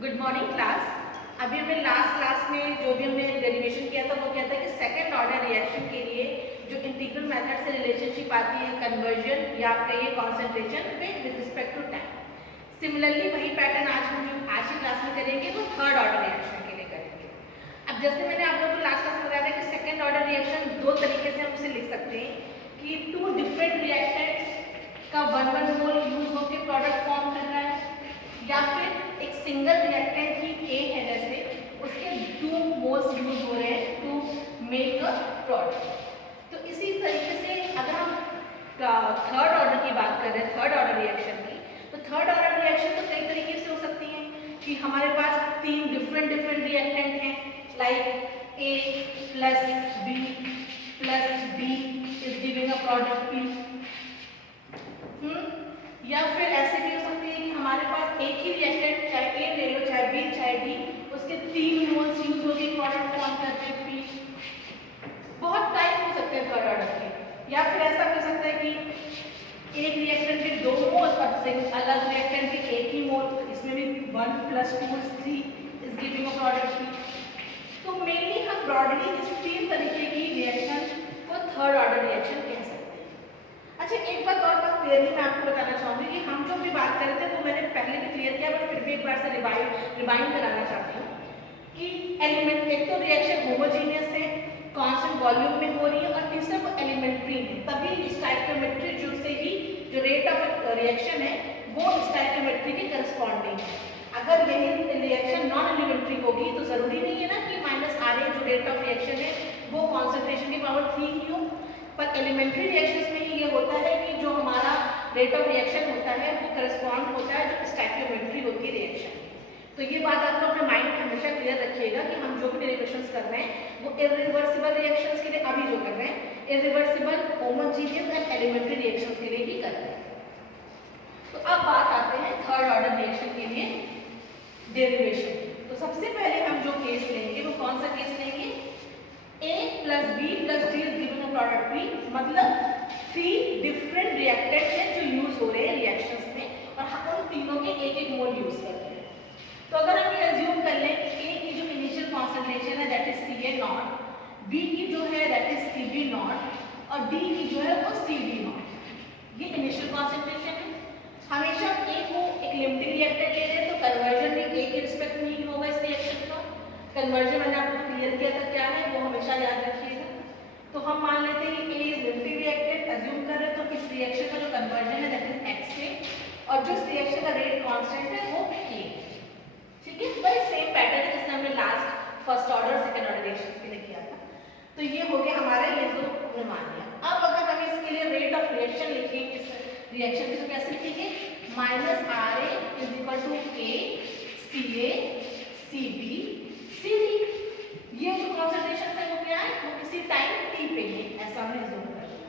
Good morning class. अभी हमने last class में जो भी हमने डेरिवेशन किया था वो क्या था कि सेकंड ऑर्डर रिएक्शन के लिए जो इंटीग्रल मेथड से रिलेशनशिप आती है कन्वर्जन या आप कहिए कॉन्सेंट्रेशन में with respect to time. Similarly वही पैटर्न आज हम जो आज की क्लास में करेंगे वो थर्ड ऑर्डर रिएक्शन के लिए करेंगे। अब जैसे मैंने आप लोगों को लास्ट क्लास में बताया था कि सेकंड ऑर्डर रिएक्शन दो तरीके से हम उसे लिख सकते हैं कि टू डिफरेंट रिएक्टेंट्स का 1 मोल यूज होकर प्रोडक्ट फॉर्म कर रहा है, या फिर एक सिंगल रिएक्टेंट ही A है जैसे उसके 2 मोल्स यूज हो रहे हैं टू मेक अ प्रोडक्ट। तो इसी तरीके से अगर हम थर्ड ऑर्डर की बात कर रहे हैं, थर्ड ऑर्डर रिएक्शन की, तो थर्ड ऑर्डर रिएक्शन तो कई तरीके से हो सकती है कि हमारे पास 3 डिफरेंट रिएक्टेंट हैं, like A plus B plus D is giving a product P। या फिर ऐसे भी हो सकती है कि हमारे पास एक ही रिएक्टेंट, चाहे A ले लो, चाहे B, चाहे D, उसके 3 मोल्स यूज होकर प्रोडक्ट फॉर्म करते हैं P। बहुत टाइप हो सकते हैं थर्ड ऑर्डर के। या फिर ऐसा हो सकता है कि एक रिएक्टेंट के 2 मोल और अलग रिएक्टेंट के एक ही मोल, इसमें भी 1 + 2 = 3 is giving a product P। तो मेनली हम ब्रॉडली इस 3 तरीके की रिएक्शन को थर्ड ऑर्डर रिएक्शन कह सकते हैं। अच्छा, एक बात और बात क्लियरली मैं आपको बताना चाहूँगी कि हम जो भी बात कर रहे थे वो मैंने पहले भी क्लियर किया, बट फिर भी एक बार से रिवाइंड कराना चाहती हूँ कि एलिमेंट एक तो रिएक्शन होमोजीनियस है, कांस्टेंट वॉल्यूम में हो रही है, और तीसरा वो एलिमेंट्री है, तभी स्टोइकियोमेट्री जो से ही जो रेट ऑफ रिएक्शन है वो स्टोइकियोमेट्री के करस्पॉन्डिंग है। अगर यही रिएक्शन नॉन एलिमेंट्री होगी तो जरूरी नहीं है ना कि -RA जो रेट ऑफ रिएक्शन है वो कॉन्सेंट्रेशन की पावर 3 ही हो, पर एलिमेंट्री रिएक्शंस में ही ये होता है कि जो हमारा रेट ऑफ रिएक्शन होता है वो करस्पॉन्ड होता है जो स्टोइकियोमेट्री होती है रिएक्शन। तो ये बात आपको अपने माइंड में हमेशा क्लियर रखिएगा कि हम जो भी डेरिवेशंस कर रहे हैं वो इरिवर्सिबल रिएक्शंस के लिए अभी जो कर रहे हैं irreversible homogeneous and elementary reactions के लिए ही कर रहे हैं। तो अब बात आते हैं थर्ड ऑर्डर रिएक्शन के लिए डेरिवेशन। तो सबसे पहले हम जो केस लेंगे वो कौन सा केस लेंगे? A + B + D is giving a product P, मतलब 3 डिफरेंट रिएक्टेंट्स हैं जो यूज हो रहे हैं रिएक्शंस में और हम उन तीनों के एक मोल यूज कर रहे हैं। तो अगर हम ये अज्यूम कर लें A की जो इनिशियल कॉन्सेंट्रेशन है दैट इज Ca0, B की जो है दैट इज Cb0 और D की जो है वो Cd0। ये इनिशियल कॉन्सेंट्रेशन है। हमेशा A को एक लिमिटिंग रिएक्टेंट ले रहे हैं तो कन्वर्जन भी A के रिस्पेक्ट में ही होगा इस रिएक्शन का। कन्वर्जन मैंने आपको क्लियर किया था क्या है, वो हमेशा याद रखिएगा। तो हम मान लेते हैं कि A is limiting reactant, assume कर रहे हैं तो इस रिएक्शन का जो कन्वर्जन है दैट इज X से, और जो इस रिएक्शन का रेट कांस्टेंट है वो K। ठीक है, वही सेम पैटर्न है जैसे हमने last first order second order reactions के लिए किया था। तो ये हो गया हमारा, ये तो हमने मान लिया। अब अगर हम इसके लिए रेट ऑफ रिएक्शन लिखें इस रिएक्शन की तो कैसे लिखेंगे? -RA = K Ca Cb Cd। ये जो कॉन्सेंट्रेशन है वो क्या है? वो किसी टाइम t पे है, ऐसा हमने अज्यूम कर लिया।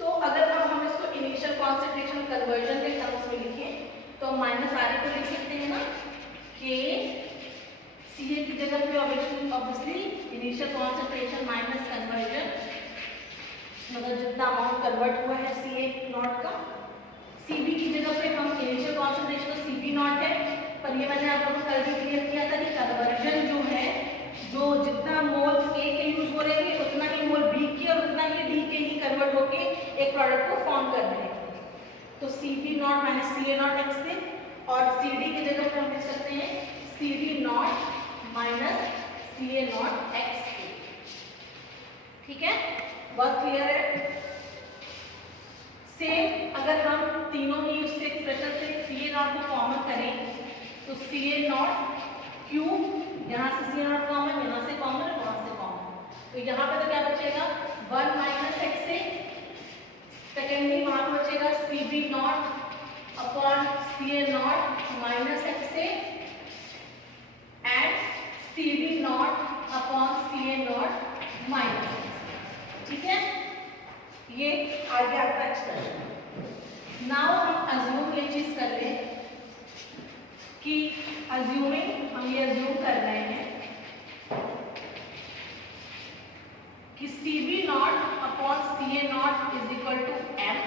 तो अगर अब हम इसको इनिशियल कॉन्सेंट्रेशन कन्वर्जन के टर्म्स में लिखें तो -RA को लिख सकते हैं ना K Ca की जगह पे obviously initial concentration minus conversion, मतलब जितना अमाउंट कन्वर्ट हुआ है Ca0 का। Cb की जगह पे हम इनिशियल कॉन्सेंट्रेशन तो Cb0 है, पर ये मैंने आप लोगों को कल भी क्लियर किया था कि कन्वर्जन जो है, जो जितना मोल्स A के यूज हो रहे हैं उतना ही मोल B के और उतना ही D के ही कन्वर्ट होके एक प्रोडक्ट को फॉर्म कर रहे हैं। तो Cb0 - Ca0 X से, और Cd की जगह पर हम लिख सकते हैं Cd0 - Ca0 X। ठीक है, बहुत क्लियर है। सेम अगर हम तीनों ही उससे एक्सप्रेशन से Ca0 को कॉमन करें तो Ca0 क्यूब, यहाँ से Ca0 कॉमन, यहाँ से कॉमन और वहाँ से कॉमन, तो यहाँ पे तो क्या बचेगा 1 - X से। सेकेंडली वहाँ पे बचेगा Cb0 अपॉन Ca0 - X से एंड Cd0 अपॉन Ca0 - ठीक है, ये आ गया आपका एक्सप्रेशन। नाउ हम अज्यूम ये चीज कर लें कि अज्यूमिंग हम ये अज्यूम कर रहे हैं कि Cb0 upon Ca0 is equal to M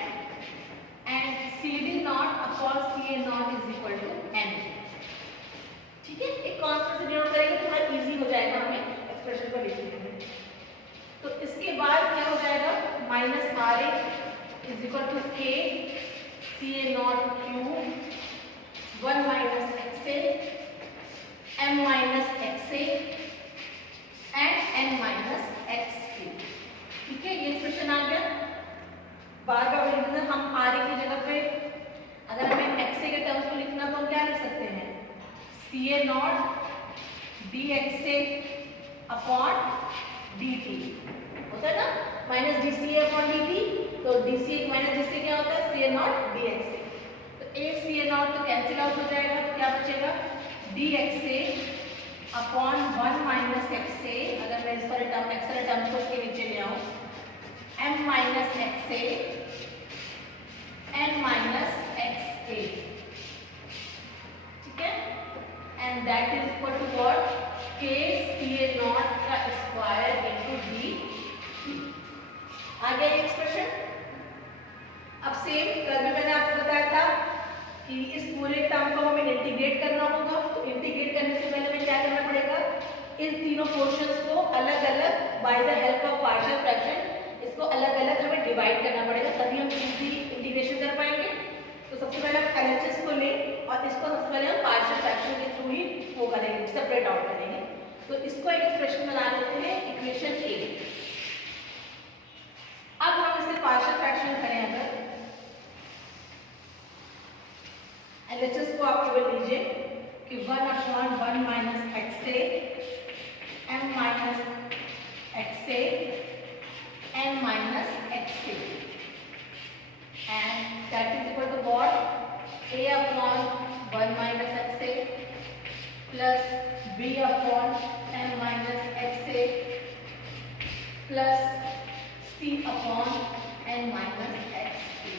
and Cd0 upon Ca0 is equal to M। CA0 cube 1 minus XA m minus XA and n minus XA। ठीक है, ये एक्सप्रेशन आ गया। बार बार रिवीजन, हम आर की जगह पे अगर हमें XA के टर्म्स में लिखना तो हम क्या लिख सकते हैं, CA0 dXA अपॉन dt होता है ना, माइनस DCA अपॉन dt, तो DCA माइनस DCA क्या होता है, CA0 dXA। तो एक CA0 तो कैंसिल आउट हो जाएगा, तो क्या बचेगा, dXA अपॉन 1 माइनस XA, अगर मैं इस पर एक्स्ट्रा टर्म को उसके नीचे ले आऊं, m minus XA n minus XA। ठीक है, and that is equal to what, k CA0 का स्क्वायर इनटू d। आ गया ये एक्सप्रेशन। अब सेम कल भी मैंने आपको बताया था कि इस पूरे टर्म को हमें इंटीग्रेट करना होगा। तो इंटीग्रेट करने से पहले हमें क्या करना पड़ेगा, इन तीनों पोर्शंस को अलग अलग by the help of partial fraction इसको अलग अलग हमें डिवाइड करना पड़ेगा, तभी हम इजी इंटीग्रेशन कर पाएंगे। तो सबसे पहले हम LHS को लें और इसको सबसे पहले हम पार्शियल फ्रैक्शन के थ्रू ही वो करेंगे, सेपरेट आउट करेंगे। तो इसको एक एक्सप्रेशन बना लेते हैं, इक्वेशन A। अब हम इसे पार्शियल फ्रैक्शन करें, अगर LHS को आप केवल लीजिए कि 1 upon 1 minus XA m minus XA n minus XA and that is equal to what, A upon 1 minus XA plus B upon n minus XA plus C upon n minus XA।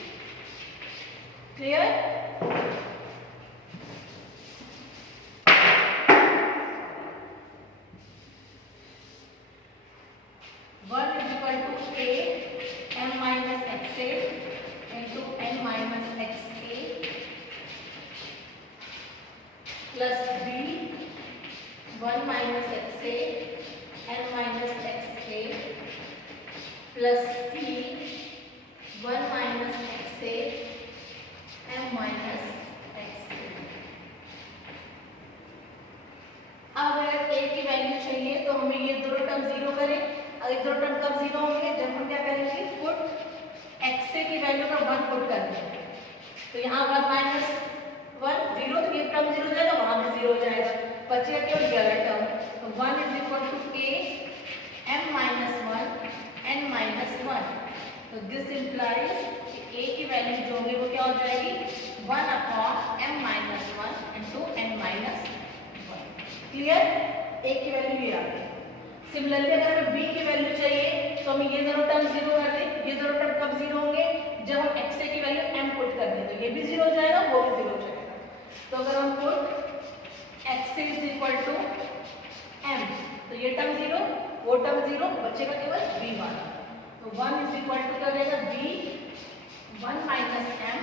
Clear? Plus b 1 minus XA n minus XA plus c 1 minus XA m minus XA। अब अगर a की value चाहिए तो हमें ये दोनों term zero करें। अगर दोनों टर्म कब जीरो होंगे, जब हम क्या करेंगे, पुट XA की वैल्यू का 1 पुट कर देंगे। तो यहाँ 1 माइनस 1 0, तो ये टर्म जीरो हो जाएगा, वहां भी जीरो हो जाएगा, बचेगा केवल ये वाला टर्म। तो 1 is equal to a m minus 1 n minus 1। तो दिस इंप्लाइज कि a की वैल्यू जो होगी वो क्या हो जाएगी, 1 upon m minus 1 into n minus 1। Clear, a की वैल्यू ये आ गई। सिमिलरली अगर हमें b की वैल्यू चाहिए तो हम ये दोनों टर्म जीरो कर दें। ये दोनों टर्म कब जीरो होंगे, जब हम XA की वैल्यू m पुट कर दें, तो ये भी जीरो हो जाएगा, वो भी जीरो हो जाएगा। तो अगर हम put XA is equal to m, तो ये टर्म जीरो, वो टर्म जीरो, बचेगा केवल b वाला। तो 1 इज इक्वल टू क्या हो जाएगा, b 1 minus m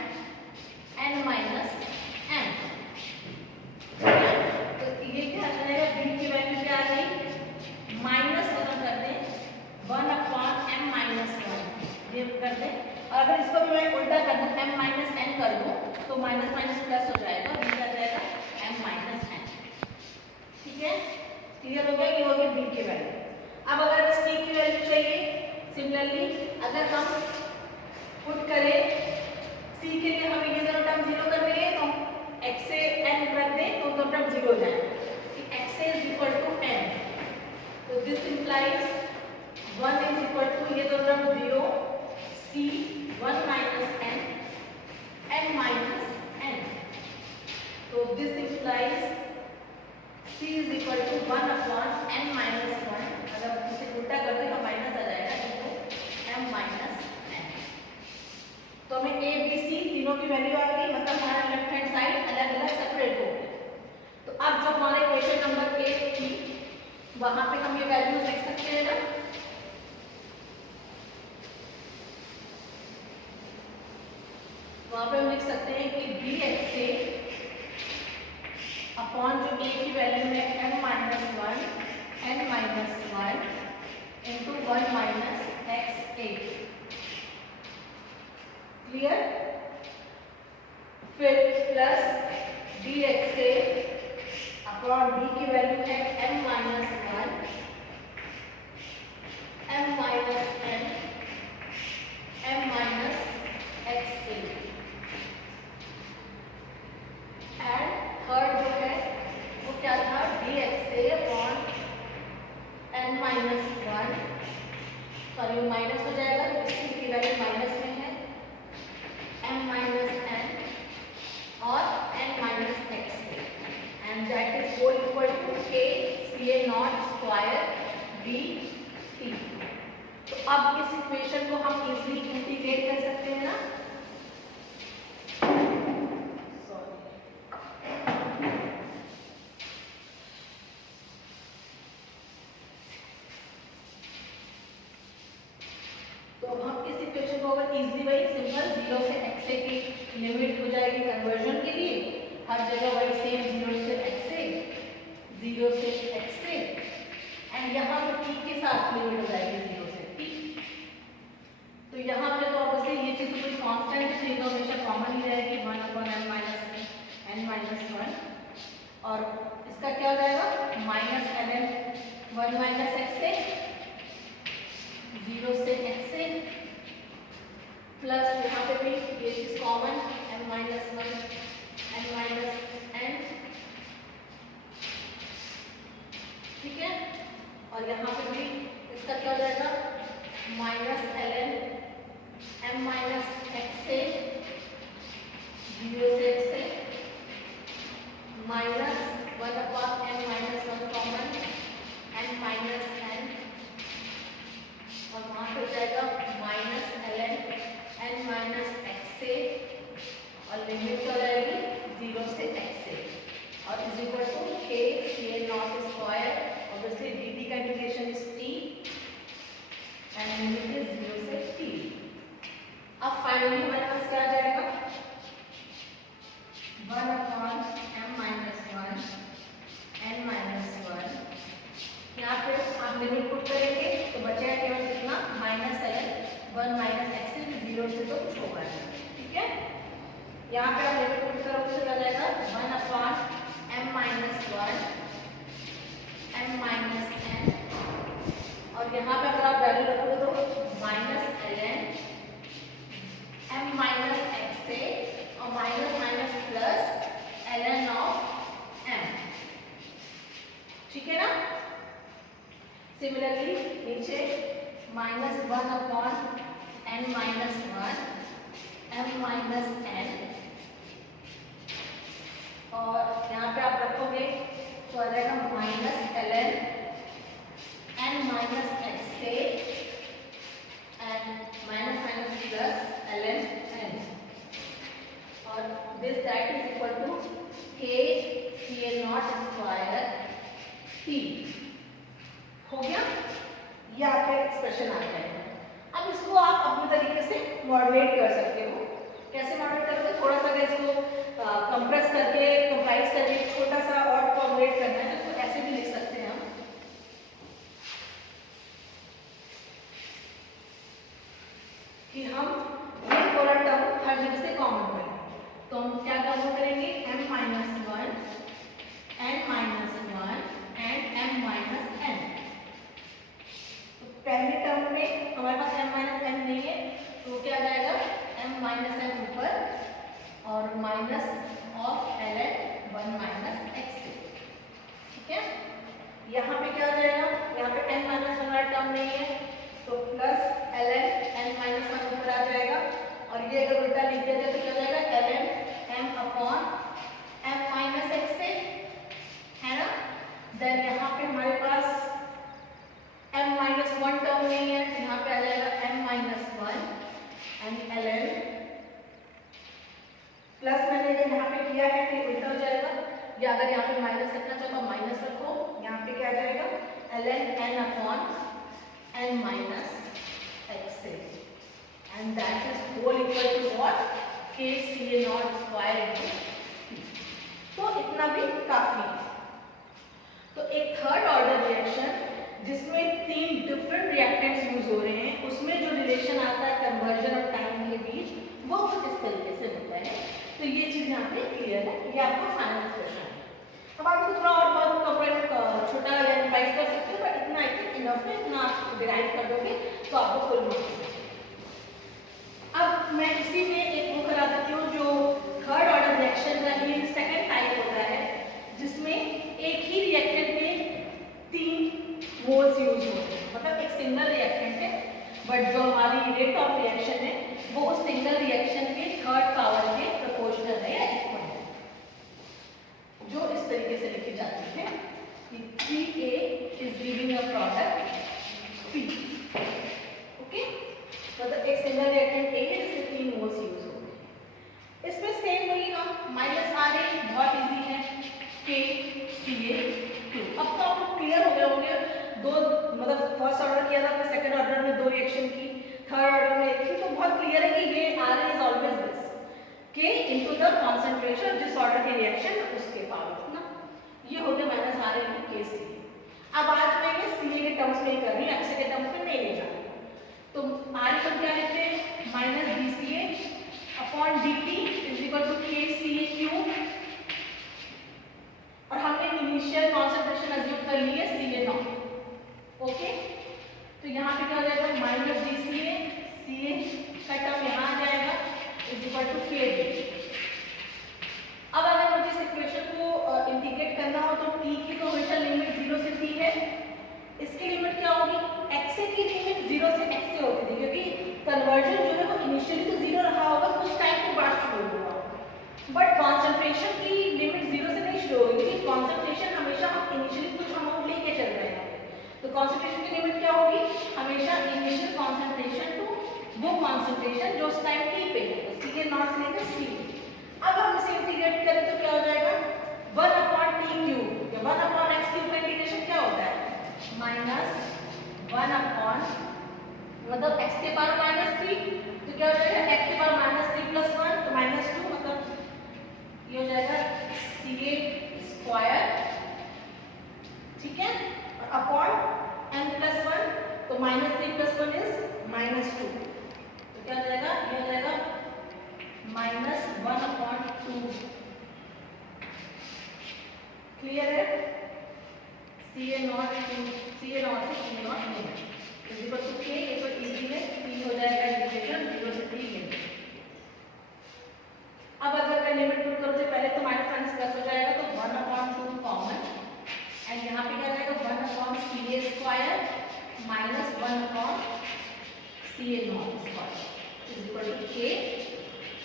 n minus m। तो ये क्या आ जाएगा, b की वैल्यू क्या आ गई, माइनस अगर कर दें 1 अपॉन m माइनस 1, ये कर दें। और अगर इसको भी मैं उल्टा कर दूं, m माइनस n कर दूं, तो माइनस माइनस प्लस हो जाएगा, b आ जाएगा m माइनस n। ठीक है, क्लियर हो गया, ये हो गई b की वैल्यू। अब अगर c की वैल्यू चाहिए, सिमिलरली अगर हम पुट करें c के लिए, हमें ये दोनों टर्म जीरो करने हैं, तो XA n रख दें, तो दोनों टर्म जीरो हो जाएंगे। XA is equal to n, तो this implies 1 is equal to ये दोनों term zero, c 1 minus n n minus n। तो this implies c is equal to 1 upon n minus 1। अगर इसे उल्टा कर दें तो माइनस आ जाएगा, इनटू m माइनस n। तो हमें a b c तीनों की वैल्यू आ गई, मतलब हमारा लेफ्ट हैंड साइड अलग अलग सेपरेट हो गया। तो अब जब हमारे क्वेश्चन नंबर 8 थी, वहां पे हम ये वैल्यूज लिख सकते हैं ना, वहां पे हम लिख सकते हैं कि dXA अपॉन जो a की वैल्यू है m minus 1 n minus 1 into 1 minus XA। Clear, फिर plus d x a upon d की वैल्यू है m minus 1 m minus n m minus x a. And third जो है वो क्या था, d x a upon n minus 1, sorry minus हो जाएगा तो इसकी की वैल्यू माइनस में है m माइनस n और n minus x and that is whole equal to k c a naught square d t। तो अब इस इक्वेशन को हम इजीली इंटीग्रेट कर सकते हैं ना। तो हम इस इक्वेशन को अगर इजीली वही सिंपल 0 से x a की लिमिट हो जाएगी कन्वर्जन के लिए, हर जगह वही सेम 0 से x a 0 से x a एंड यहाँ पे t के साथ लिमिट हो जाएगी 0 से t। तो यहाँ पे तो ऑब्वियसली ये चीज कोई कांस्टेंट है तो हमेशा कॉमन ही रहेगी 1 अपॉन n माइनस 1 और इसका क्या हो जाएगा minus ln 1 minus x a 0 से x a प्लस यहाँ पे भी ये चीज common m minus 1 n minus n, ठीक है। और यहाँ पे भी इसका क्या हो जाएगा minus ln m minus x a 0 से x a minus 1 upon n minus 1 common n minus n और वहाँ पे हो जाएगा minus ln n minus x a और लिमिट क्या हो जाएगी 0 से x a और is equal to k c a naught square, obviously dt का integration is t and limit is 0 से t। अब फाइनली हमारे पास क्या आ जाएगा 1 upon m minus 1 n minus 1, यहाँ पे आप लिमिट पुट करेंगे तो बचेगा केवल कितना माइनस ln 1 माइनस एक्स ए 0 से तो कुछ होगा नहीं, ठीक है। यहाँ पे आप लिमिट पुट करोगे तो क्या जाएगा 1 upon m minus 1 m minus n और यहाँ पे अगर आप वैल्यू रखोगे तो minus ln m minus x a और minus minus plus ln of m, ठीक है ना। सिमिलरली नीचे minus 1 upon n minus 1 m minus n और यहाँ पे आप रखोगे तो आ जाएगा minus ln n minus x a and minus minus plus ln n और this that is equal to k c a naught square t। हो गया, ये आपका एक्सप्रेशन आ जाएगा। अब इसको आप अपने तरीके से मॉडरेट कर सकते हो। कैसे मॉडरेट करोगे, थोड़ा सा अगर इसको कंप्रेस करके कंप्राइज करके छोटा सा और फॉर्मुलेट करना है तो ऐसे भी लिख सकते हैं हम कि हम ये पूरा टर्म हर जगह से कॉमन करें। तो हम क्या कॉमन करेंगे m minus 1 n minus 1 and m minus n। पहले टर्म में हमारे पास m माइनस n नहीं है तो क्या आ जाएगा m माइनस n ऊपर और minus of ln 1 minus x, ठीक है। यहाँ पे क्या आ जाएगा, यहाँ पे n माइनस 1 वाला टर्म नहीं है तो प्लस ln n माइनस 1 ऊपर आ जाएगा और ये अगर उल्टा लिख दिया जाए तो क्या हो जाएगा ln m upon m minus x है ना। देन यहाँ पे हमारे पास m माइनस 1 टर्म नहीं है तो यहाँ पे आ जाएगा m minus 1 and ln plus मैंने यहाँ पे किया है तो उल्टा हो जाएगा, या अगर यहाँ पे माइनस रखना चाहो तो माइनस रखो, यहाँ पे क्या आ जाएगा ln n upon n minus x and that is whole equal to what k c a naught square into t। तो इतना भी काफी है। तो एक थर्ड ऑर्डर रिएक्शन जिसमें 3 डिफरेंट रिएक्टेंट्स यूज हो रहे हैं उसमें जो रिलेशन आता है कन्वर्जन और टाइम के बीच वो कुछ इस तरीके से होता है। तो ये चीज यहाँ पे क्लियर है, ये आपका फाइनल क्वेश्चन है। अब आप थोड़ा और बहुत कॉम्प्रेंड छोटा या रिवाइज कर सकते हो, बट इतना आई थिंक इनफ है, इतना आप डिराइव कर दोगे तो आपको फुल मार्क्स। अब मैं इसी में एक वो करा देती हूँ जो थर्ड ऑर्डर रिएक्शन का ही सेकंड टाइप होता है, जिसमें एक ही रिएक्टेंट में 3 मोल्स यूज होते हैं। मतलब एक सिंगल रिएक्टेंट है, बट जो हमारी रेट ऑफ रिएक्शन है वो उस सिंगल रिएक्शन के थर्ड पावर के प्रोपोर्शनल है या इक्वल है, जो इस तरीके से लिखी जाती है कि 3A is giving a product P। Okay, मतलब एक सिंगल रिएक्टेंट A है जिसमें 3 मोल्स यूज होते हैं। इसमें सेम वही हम -RA बहुत इजी है, KCA2। अब तो आपको क्लियर हो गया होंगे, दो मतलब फर्स्ट ऑर्डर किया था, फिर सेकंड ऑर्डर में 2 रिएक्शन की, थर्ड ऑर्डर में एक की, तो बहुत क्लियर है कि ये RA is always this K into the concentration जिस ऑर्डर की रिएक्शन उसके पावर ना, ये हो गया -RA इनटू KCA। अब आज मैं ये CA के टर्म्स में कर रही हूँ, XA के टर्म्स में नहीं ले जा रही, तो RA को क्या लिखते हैं -dCA upon dt is equal to KCA3, और हमने इनिशियल कॉन्सेंट्रेशन अज्यूम कर ली है CA0। ओके, तो यहाँ पे क्या हो जाएगा -dCA, CA का टर्म यहाँ आ जाएगा इज इक्वल टू KD। अब अगर मुझे इस इक्वेशन को इंटीग्रेट करना हो तो t की तो हमेशा लिमिट 0 से t है, इसकी लिमिट क्या होगी, XA की लिमिट 0 से XA होती थी, क्योंकि कन्वर्जन जो है वो इनिशियली तो 0 रहा होगा, कुछ टाइम के बाद शुरू हुआ, बट कॉन्सेंट्रेशन की लिमिट 0 से नहीं शुरू होगी, क्योंकि कॉन्सेंट्रेशन हमेशा हम इनिशियली कुछ अमाउंट लेके चल रहे हैं, तो कॉन्सेंट्रेशन की लिमिट क्या होगी, हमेशा इनिशियल कॉन्सेंट्रेशन टू वो कॉन्सेंट्रेशन जो उस टाइम t पे है, तो CA0 से लेकर C। अब हम इसे इंटीग्रेट करें तो क्या हो जाएगा 1 अपॉन t क्यूब, या 1 अपॉन x क्यूब का इंटीग्रेशन क्या होता है -1 अपॉन मतलब x के पावर -3, तो क्या हो जाएगा x के पावर -3 + 1 तो -2, मतलब ये हो जाएगा CA², ठीक है, और अपॉन n + 1 तो -3 + 1 इज -2, तो क्या हो जाएगा, ये हो जाएगा -1/2। क्लियर है, CA0 से CA0 नहीं है, इज इक्वल टू K, ये तो इजी है, t हो जाएगा इंटीग्रेशन 0 से 3 लिमिट। अब अगर मैं लिमिट पुट करूँ तो पहले तो -+ हो जाएगा, तो 1/2 कॉमन, एंड यहाँ पे क्या जाएगा 1/CA² -1/CA0² is equal to K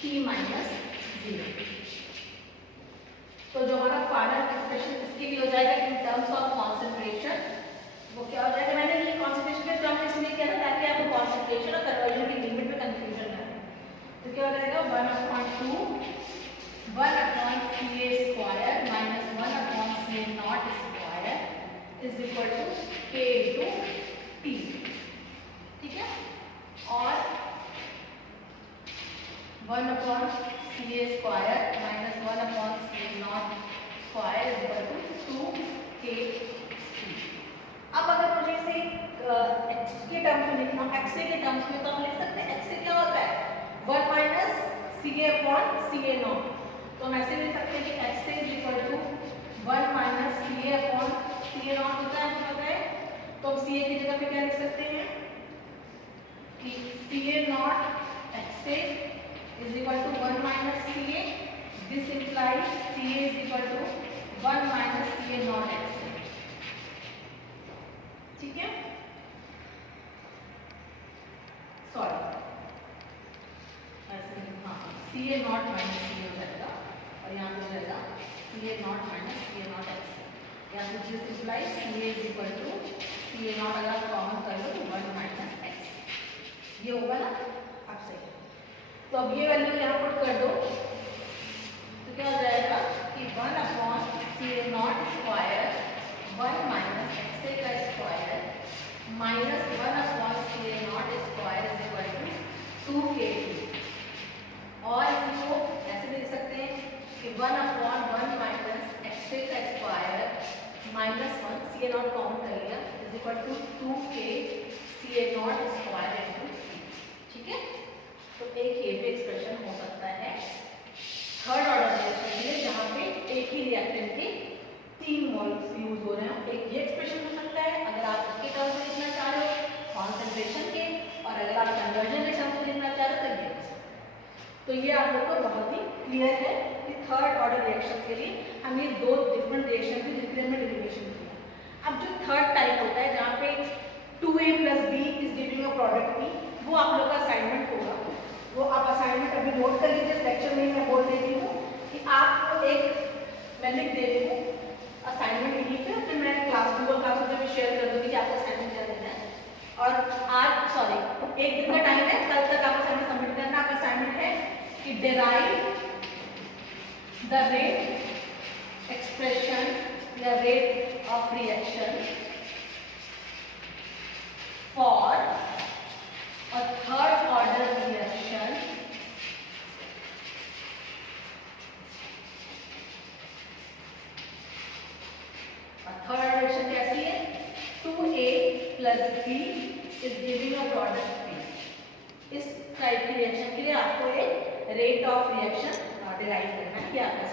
T -0। तो जो हमारा फाइनल एक्सप्रेशन इसके लिए हो जाएगा इन टर्म्स ऑफ कॉन्सेंट्रेशन, वो क्या हो जाएगा, मैंने ये कॉन्सेंट्रेशन के टर्म में इसलिए किया था ताकि आपको कॉन्सेंट्रेशन और कन्वर्जन की लिमिट में कंफ्यूजन ना हो, तो क्या हो जाएगा 1/2 1/CA² -1/CA0² is equal to K × T, ठीक है, और 1/CA² -1/CA0² is equal to 2KT। अब अगर मुझे इसे x के टर्म्स में लिखना, XA के टर्म्स में, तो हम लिख सकते हैं XA क्या होता है 1 - CA/CA0, तो हम ऐसे लिख सकते हैं कि XA is equal to 1 - CA/CA0 होता है, तो हम CA की जगह पे क्या लिख सकते हैं कि CA0 XA is equal to 1 - CA, this implies CA is equal to 1 - CA0 XA, ठीक है, सॉरी ऐसे हाँ CA0 - CA हो जाएगा, और यहाँ पे हो जाएगा CA0 - CA0 XA, यहाँ पे this implies CA is equal to CA0 अगर कॉमन कर लो तो 1 - XA, ये होगा ना, अब सही। तो अब ये वैल्यू यहाँ पुट कर दो, तो क्या हो जाएगा कि 1/CA0² 1 - XA² -1/CA0² is equal to 2KT, और इसको ऐसे लिख सकते हैं कि 1/1 - XA² -1 CA0 कॉमन कर लिया is equal to 2K CA0² × T, ठीक है, तो एक ये भी एक्सप्रेशन हो सकता है थर्ड ऑर्डर रिएक्शन के लिए जहाँ पे एक ही रिएक्टेंट के 3 मोल्स यूज हो रहे हैं। एक ये एक्सप्रेशन हो सकता है अगर आप इसके टर्म्स में लिखना चाह रहे हो कॉन्सेंट्रेशन के, और अगर आप कन्वर्जन के टर्म्स में लिखना चाह रहे हो तो ये। तो ये आप लोग को बहुत ही क्लियर है कि थर्ड ऑर्डर रिएक्शन के लिए हम ये 2 डिफरेंट रिएक्शन की जिनके हमने डेरिवेशन किया। अब जो थर्ड टाइप होता है जहाँ पे 2a + b is giving a product p, वो आप लोग का असाइनमेंट होगा। वो आप असाइनमेंट अभी नोट कर लीजिए, लेक्चर में मैं बोल देती हूँ कि आपको एक मैं लिख दे रही हूँ असाइनमेंट लिखी पे, फिर मैं गूगल क्लास में भी शेयर कर दूँगी कि आपको असाइनमेंट क्या देना है। और आज सॉरी 1 दिन का टाइम है, कल तक आप असाइनमेंट सबमिट करना। आपका असाइनमेंट है कि डिराइव द रेट एक्सप्रेशन या rate of reaction for a third order reaction कैसी है 2a + b is giving a product p। इस टाइप की रिएक्शन के लिए आपको एक रेट ऑफ रिएक्शन डिराइव करना है, ये आपका